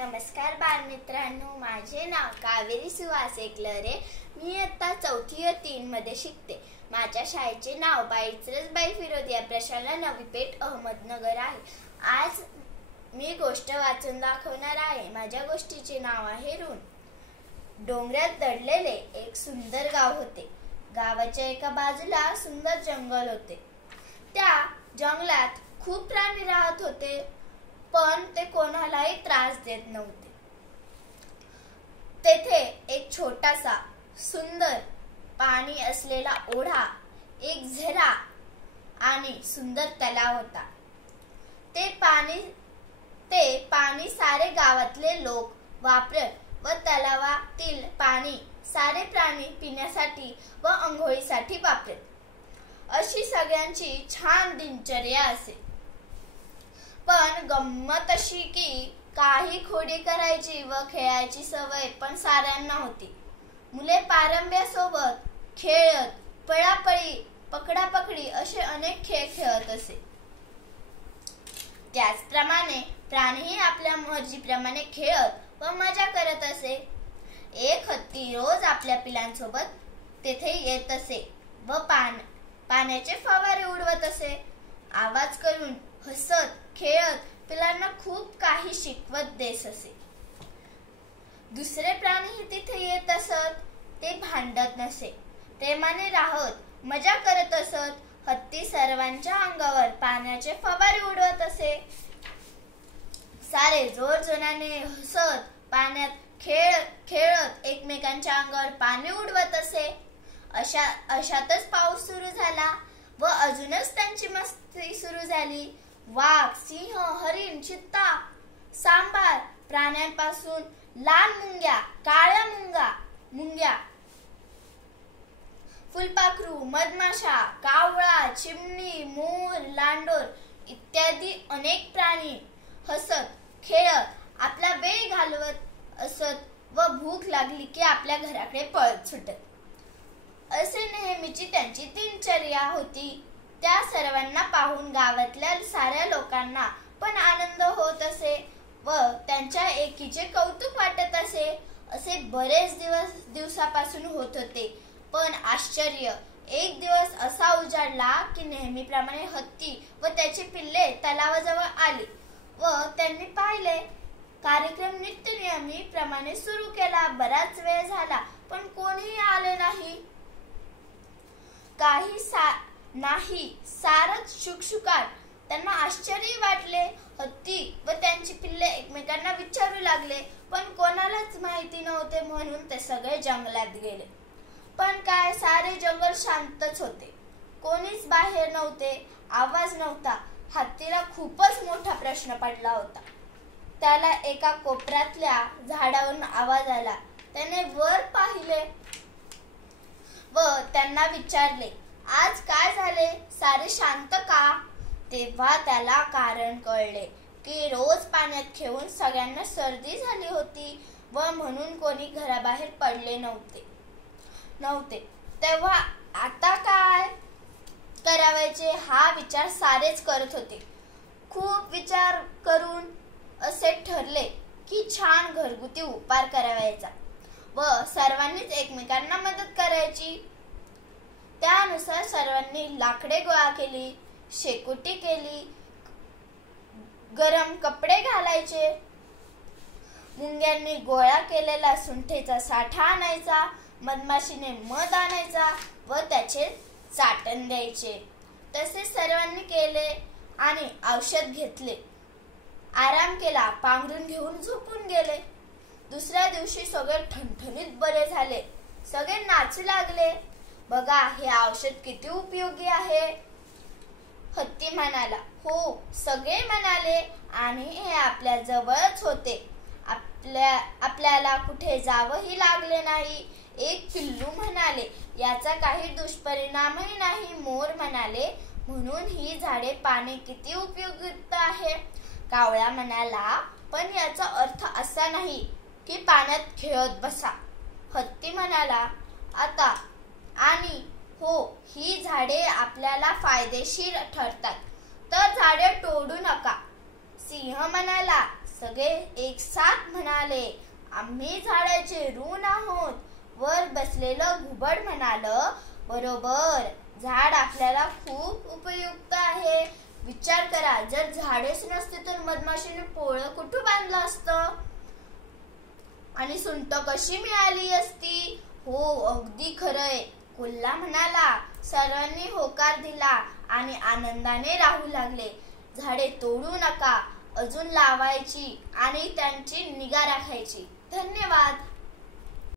नमस्कार बालमित्रांनो, माझे नाव कावेरी सुहास एकलरे. मी इयत्ता 4 मध्ये शिकते. माझ्या शाळेचे नाव बाईचरसबाई फिरोदिया प्रशाला नवी पेठ अहमदनगर आहे. आज मी गोष्ट वाचून दाखवणार आहे. माझ्या गोष्टीचे नाव आहे ऋण. डोंगरात दडलेले एक सुंदर गाव होते. गावाच्या एका बाजूला सुंदर जंगल होते. त्या जंगलात खूप प्राणी राहत होते, पण ते कोणालाही त्रास देत नव्हते. तेथे एक छोटासा सुंदर पाणी असलेला ओढा, एक झरा आणि सुंदर तलाव होता. ते पाणी सारे गावातले लोक वापरत व तलावातील पाणी सारे प्राणी पिण्यासाठी व अंघोळीसाठी वापरत. अशी सगळ्यांची छान दिनचर्या असे. पण गंमत अशी की काही खोडी करायची व खेळायची सवय पण साऱ्यांना होती. मुले पारंब्यासोबत खेळत, पळापळी, पकडापकडी असे अनेक खेळ खेळत असे. त्याचप्रमाणे प्राणीही आपल्या मर्जीप्रमाणे खेळत व मजा करत असे. एक हत्ती रोज आपल्या पिलांसोबत तेथे येत असे व पाण्याचे फवारे उडवत असे. आवाज करून हसत खेळत पिलांना खूप काही शिकवत देत असे. दुसरे प्राणीही तिथे येत असत. ते भांडत नसे, प्रेमाने राहत मजा करत असत. हत्ती सर्वांच्या अंगावर पाण्याचे फवारे उडवत असे. सारे जोरजोराने हसत पाण्यात खेळत एकमेकांच्या अंगावर पाणी उडवत असे. अशातच पाऊस सुरू झाला व अजूनच त्यांची मस्ती सुरू झाली. वाघ, सिंह, हरिण, चित्ता, सांबार प्राण्यांपासून लाल मुंग्या, काळ्या मुंग्या, फुलपाखरू, मधमाशा, कावळा, चिमणी, मोर, लांडोर इत्यादी अनेक प्राणी हसत खेळत आपला वेळ घालवत असत व भूक लागली की आपल्या घराकडे पळत सुटत. असे नेहमीची त्यांची दिनचर्या होती. त्या सर्वांना पाहून गावातल्या साऱ्या लोकांना पण आनंद होत असे व त्यांच्या एकीचे कौतुक वाटत असे. असे बरेच दिवसापासून होत होते. पण आश्चर्य, एक दिवस असा उजाडला की नेहमीप्रमाणे हत्ती व त्याची पिल्ले तलावाजवळ आली व त्यांनी पाहिले. कार्यक्रम नित्यनियमीप्रमाणे सुरू केला. बराच वेळ झाला पण कोणीही आले नाही. सारच शुकशुकाट. त्यांना आश्चर्य वाटले. हत्ती व त्यांची पिल्ले एकमेकांना विचारू लागले, पण कोणालाच माहिती नव्हते म्हणून ते सगळे जंगलात गेले. पण काय, सारे जंगल शांतच होते. कोणीच बाहेर नव्हते, आवाज नव्हता. हत्तीला खूपच मोठा प्रश्न पडला होता. त्याला एका कोपऱ्यातल्या झाडावरून आवाज आला. त्याने वर पाहिले व त्यांना विचारले, आज काय झाले, सारे शांत का? तेव्हा त्याला कारण कळले की रोज पाण्यात खेळून सगळ्यांना सर्दी झाली होती व म्हणून कोणी घराबाहेर पडले नव्हते. तेव्हा आता काय करावयाचे हा विचार सारेच करत होते. खूप विचार करून असे ठरले की छान घरगुती उपाय करावयाचा व सर्वांनीच एकमेकांना मदत करायची. त्यानुसार सर्वांनी लाकडे गोळा केली, शेकोटी केली, गरम कपडे घालायचे. मुंग्यांनी गोळा केलेला सुंठेचा साठा आणायचा, मधमाशीने मध आणायचा व त्याचे चाटण द्यायचे. तसे सर्वांनी केले आणि औषध घेतले, आराम केला, पांघरून घेऊन झोपून गेले. दुसऱ्या दिवशी सगळे ठणठणीत बरे झाले. सगळे नाचू लागले. बघा, हे औषध किती उपयोगी आहे. हत्ती म्हणाला. हो, सगळे म्हणाले. आणि हे आपल्या जवळच होते. आपल्याला कुठे जावंही लागले नाही. एक पिल्लू म्हणाले. याचा काही दुष्परिणामही नाही. मोर म्हणाले. म्हणून ही झाडे पाणी किती उपयुक्त आहे. कावळा म्हणाला. पण याचा अर्थ असा नाही की पाण्यात खेळत बसा. हत्ती म्हणाला. आता आणि हो, ही झाडे आपल्याला फायदेशीर ठरतात, तर झाडे तोडू नका. सिंह म्हणाला. सगळे एक साथ म्हणाले, आम्ही झाडाचे ऋण आहोत. वर बसलेलं घुबड म्हणालं, बरोबर, झाड आपल्याला खूप उपयुक्त आहे. विचार करा, जर झाडेच नसते तर मधमाशीने पोळं कुठं बांधलं असतं आणि सुंठ कशी मिळाली असती. हो, अगदी खरंय. कोल्हा म्हणाला. सर्वांनी होकार दिला आणि आनंदाने राहू लागले. झाडे तोडू नका, अजून लावायची आणि त्यांची निगा राखायची. धन्यवाद.